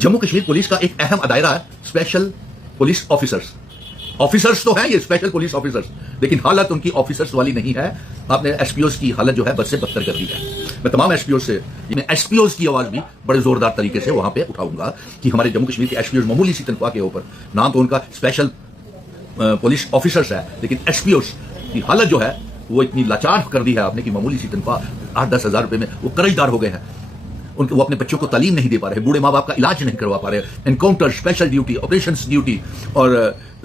Jammu Kashmir police का एक अहम दायरा है स्पेशल पुलिस ऑफिसर्स। ऑफिसर्स तो हैं ये स्पेशल पुलिस ऑफिसर्स, लेकिन हालत उनकी ऑफिसर्स वाली नहीं है। आपने एसपीओस की हालत जो है बद से बदतर कर दी है। मैं तमाम एसपीओस से, मैं एसपीओस की आवाज भी बड़े जोरदार तरीके से वहां पे उठाऊंगा कि हमारे जम्मू कश्मीर के एसपीओस मामूली सी तनख्वाह के ऊपर, नाम तो उनका स्पेशल पुलिस ऑफिसर्स है, लेकिन एसपीओस की हालत जो है वो इतनी लाचार कर दी है आपने कि मामूली सी तनख्वाह 8-10 हजार रुपए में वो कर्जदार हो गए हैं। उनके वो अपने बच्चों को तालीम नहीं दे पा रहे, बूढ़े माँ बाप का इलाज नहीं करवा पा रहे। Encounter, special duty, operations duty और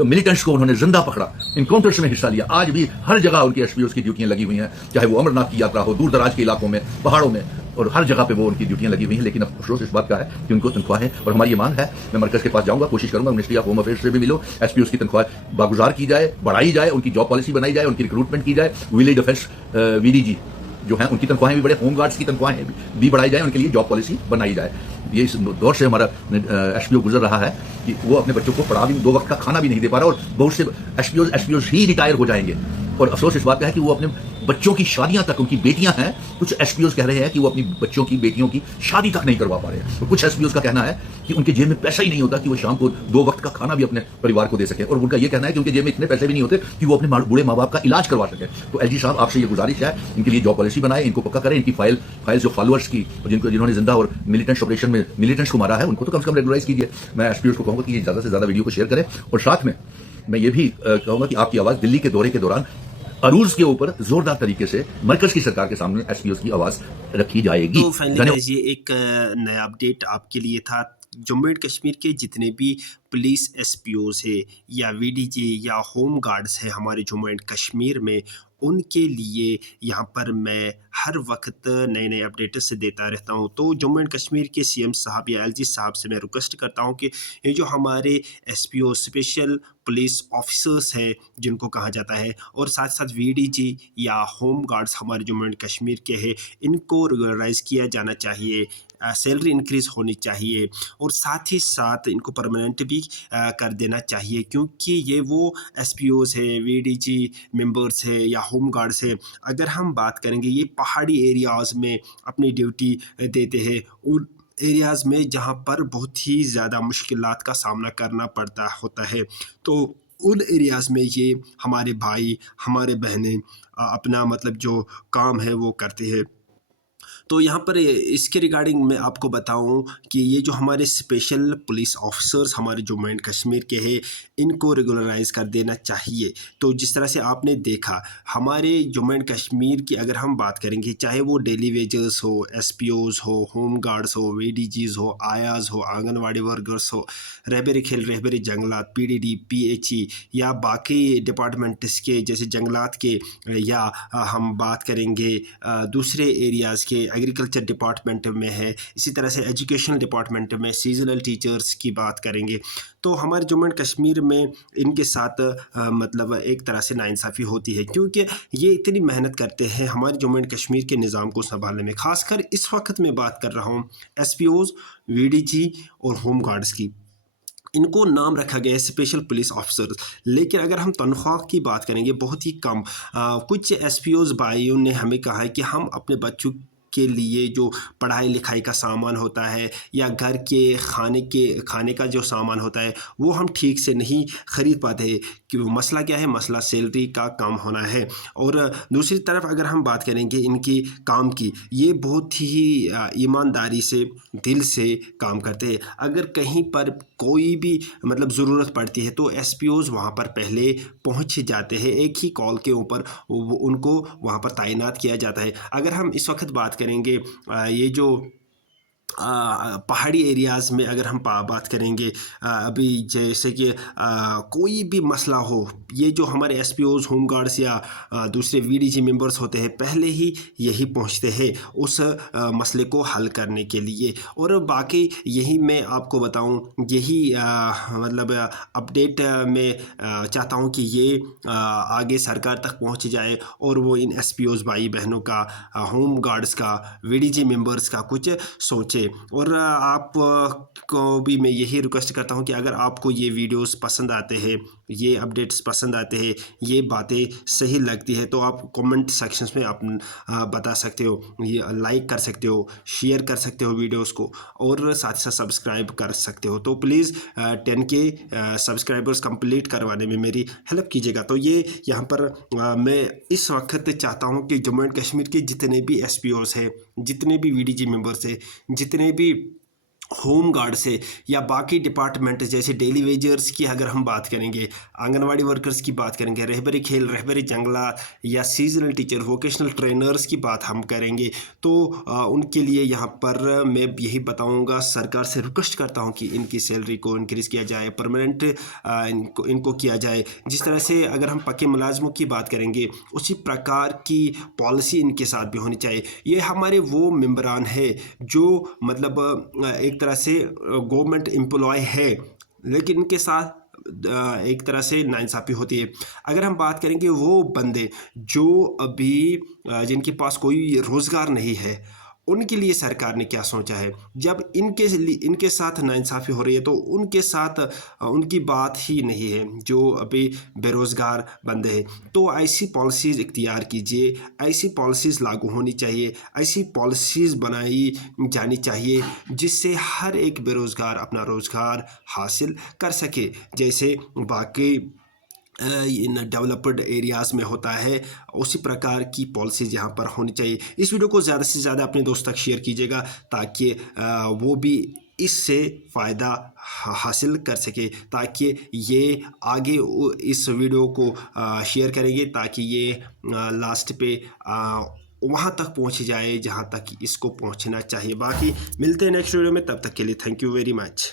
मिलिटेंट्स को उन्होंने जिंदा पकड़ा, एनकाउंटर्स में हिस्सा लिया। आज भी हर जगह उनकी एसपीओस की ड्यूटियां लगी हुई हैं, चाहे वो अमरनाथ की यात्रा हो, दूर दराज के इलाकों में, पहाड़ों में, और हर जगह पे वो उनकी ड्यूटियां लगी हुई हैं। लेकिन अफसोस इस बात का है कि उनको तनख्वाहें, और हमारी ये मांग है, मैं मरकज के पास जाऊंगा, कोशिश करूंगा मिनिस्ट्री ऑफ होम अफेयर्स से भी मिलो, एसपीओस की तनख्वाह बागुजार की जाए, बढ़ाई जाए, उनकी जॉब पॉलिसी बनाई जाए, उनकी रिक्रूटमेंट की जाए। विलेज डिफेंस वीडीजी जो है उनकी तनख्वाहें भी बढ़े, होमगार्ड्स की तनख्वाहें भी बढ़ाई जाए, उनके लिए जॉब पॉलिसी बनाई जाए। ये इस दौर से हमारा एसपीओ गुजर रहा है कि वो अपने बच्चों को पढ़ा भी, 2 वक्त का खाना भी नहीं दे पा रहा, और बहुत से एसपीओ ही रिटायर हो जाएंगे। और अफसोस इस बात का है कि वो अपने बच्चों की शादियां तक, उनकी बेटियां हैं, कुछ एसपीओ कह रहे हैं कि वो अपनी बच्चों की बेटियों की शादी तक नहीं करवा पा रहे हैं। और कुछ एसपीओ का कहना है कि उनके जेब में पैसा ही नहीं होता कि वो शाम को 2 वक्त का खाना भी अपने परिवार को दे सके। और उनका ये कहना है कि उनके जेब में इतने पैसे भी नहीं होते कि वो अपने बूढ़े माँ बाप का इलाज करवा सके। तो एलजी साहब, आपसे ये गुजारिश है, इनके लिए जॉब पॉलिसी बनाए, इनको पक्का करें, इनकी फाइल जो फॉलोअर्स की, जिन्होंने जिंदा और मिलिटेंट्स ऑपरेशन में मिलिटेंट्स को मारा है, उनको तो कम से कम रेगुलराइज कीजिए। मैं एसपीओ को कहूंगा कि ज्यादा से ज्यादा वीडियो को शेयर करें। और साथ में मैं ये भी कहूंगा कि आपकी आवाज दिल्ली के दौरे के दौरान अरूज के ऊपर जोरदार तरीके से मरकज की सरकार के सामने एसपीओ की आवाज रखी जाएगी। तो फाइनली ये एक नया अपडेट आपके लिए था। जम्मू एंड कश्मीर के जितने भी पुलिस एसपीओज है या वीडीजी या होम गार्ड्स है हमारे जम्मू एंड कश्मीर में, उनके लिए यहाँ पर मैं हर वक्त नए नए अपडेट्स देता रहता हूँ। तो जम्मू एंड कश्मीर के सीएम साहब या एलजी साहब से मैं रिक्वेस्ट करता हूँ कि ये जो हमारे एसपीओ स्पेशल पुलिस ऑफिसर्स हैं जिनको कहा जाता है, और साथ साथ वीडीजी या होम गार्ड्स हमारे जम्मू एंड कश्मीर के हैं, इनको रेगुलराइज किया जाना चाहिए, सैलरी इंक्रीज होनी चाहिए, और साथ ही साथ इनको परमानेंट भी कर देना चाहिए। क्योंकि ये वो एसपीओज है, वीडीजी मेंबर्स है या होम गार्ड्स है, अगर हम बात करेंगे ये पहाड़ी एरियाज़ में अपनी ड्यूटी देते हैं, उन एरियाज़ में जहाँ पर बहुत ही ज़्यादा मुश्किलात का सामना करना पड़ता होता है। तो उन एरियाज़ में ये हमारे भाई, हमारे बहनें अपना मतलब जो काम है वो करते हैं। तो यहाँ पर इसके रिगार्डिंग मैं आपको बताऊं कि ये जो हमारे स्पेशल पुलिस ऑफिसर्स हमारे जम्मू एंड कश्मीर के हैं, इनको रेगुलराइज कर देना चाहिए। तो जिस तरह से आपने देखा हमारे जम्मू एंड कश्मीर की अगर हम बात करेंगे, चाहे वो डेली वेजर्स हो, एसपीओज हो, होम गार्ड्स हो, वीडीजीज हो, आयाज हो, आंगनवाड़ी वर्कर्स हो, रहबरी खेल, रहबरी जंगलात, पीडीडी, पीएचई या बाकी डिपार्टमेंट्स के जैसे जंगलात के, या हम बात करेंगे दूसरे एरियाज़ के, एग्रीकल्चर डिपार्टमेंट में है, इसी तरह से एजुकेशन डिपार्टमेंट में सीजनल टीचर्स की बात करेंगे। तो हमारे जम्मू एंड कश्मीर में इनके साथ मतलब एक तरह से नाइंसाफ़ी होती है, क्योंकि ये इतनी मेहनत करते हैं हमारे जम्मू एंड कश्मीर के निज़ाम को संभालने में। खासकर इस वक्त मैं बात कर रहा हूँ एसपीओज, वीडीजी और होम गार्ड्स की। इनको नाम रखा गया है स्पेशल पुलिस ऑफिसर्स, लेकिन अगर हम तनख्वाह की बात करेंगे बहुत ही कम। कुछ एसपीओज भाइयों ने हमें कहा है कि हम अपने बच्चों के लिए जो पढ़ाई लिखाई का सामान होता है या घर के खाने का जो सामान होता है वो हम ठीक से नहीं ख़रीद पाते हैं। कि मसला क्या है? मसला सैलरी का कम होना है। और दूसरी तरफ अगर हम बात करेंगे इनकी काम की, ये बहुत ही ईमानदारी से, दिल से काम करते हैं। अगर कहीं पर कोई भी मतलब ज़रूरत पड़ती है तो एसपीओज़ वहाँ पर पहले पहुँच जाते हैं, एक ही कॉल के ऊपर उनको वहाँ पर तैनात किया जाता है। अगर हम इस वक्त बात करेंगे ये जो पहाड़ी एरियाज़ में अगर हम बात करेंगे, अभी जैसे कि कोई भी मसला हो, ये जो हमारे एसपीओज़, होम गार्ड्स या दूसरे वीडीजी मेंबर्स होते हैं पहले ही यही पहुंचते हैं उस मसले को हल करने के लिए। और बाकी यही मैं आपको बताऊं, यही मतलब अपडेट मैं चाहता हूं कि ये आगे सरकार तक पहुंच जाए और वो इन एसपीओज़ भाई बहनों का, होम गार्ड्स का, वीडीजी मेंबर्स का कुछ सोचे। सके। और आप को भी मैं यही रिक्वेस्ट करता हूं कि अगर आपको ये वीडियोस पसंद आते हैं, ये अपडेट्स पसंद आते हैं, ये बातें सही लगती है, तो आप कमेंट सेक्शंस में आप बता सकते हो, ये लाइक कर सकते हो, शेयर कर सकते हो वीडियोस को, और साथ ही साथ सब्सक्राइब कर सकते हो। तो प्लीज़ 10K सब्सक्राइबर्स कंप्लीट करवाने में मेरी हेल्प कीजिएगा। तो ये यहाँ पर मैं इस वक्त चाहता हूँ कि जम्मू एंड कश्मीर के जितने भी SPOs हैं, जितने भी VDG मेंबर्स हैं, जितने भी होम गार्ड से या बाकी डिपार्टमेंट जैसे डेली वेजर्स की अगर हम बात करेंगे, आंगनवाड़ी वर्कर्स की बात करेंगे, रहबरी खेल, रहबरी जंगलात या सीजनल टीचर, वोकेशनल ट्रेनर्स की बात हम करेंगे, तो उनके लिए यहाँ पर मैं यही बताऊंगा, सरकार से रिक्वेस्ट करता हूँ कि इनकी सैलरी को इंक्रीज़ किया जाए, परमानेंट इनको किया जाए। जिस तरह से अगर हम पक्के मुलाजमों की बात करेंगे, उसी प्रकार की पॉलिसी इनके साथ भी होनी चाहिए। ये हमारे वो मेंबरान है जो मतलब एक तरह से गवर्नमेंट एम्प्लॉय है, लेकिन इनके साथ एक तरह से नाइंसाफ़ी होती है। अगर हम बात करेंगे वो बंदे जो अभी जिनके पास कोई रोज़गार नहीं है, उनके लिए सरकार ने क्या सोचा है? जब इनके साथ नाइंसाफ़ी हो रही है, तो उनके साथ उनकी बात ही नहीं है जो अभी बेरोज़गार बंदे हैं। तो ऐसी पॉलिसीज़ इख्तियार कीजिए, ऐसी पॉलिसीज़ लागू होनी चाहिए, ऐसी पॉलिसीज़ बनाई जानी चाहिए जिससे हर एक बेरोज़गार अपना रोज़गार हासिल कर सके, जैसे बाकी इन डेवलप्ड एरियाज़ में होता है। उसी प्रकार की पॉलिसीज़ यहाँ पर होनी चाहिए। इस वीडियो को ज़्यादा से ज़्यादा अपने दोस्त तक शेयर कीजिएगा, ताकि वो भी इससे फ़ायदा हासिल कर सके, ताकि ये आगे इस वीडियो को शेयर करेंगे, ताकि ये लास्ट पे वहाँ तक पहुँच जाए जहाँ तक इसको पहुँचना चाहिए। बाकी मिलते हैं नेक्स्ट वीडियो में, तब तक के लिए थैंक यू वेरी मच।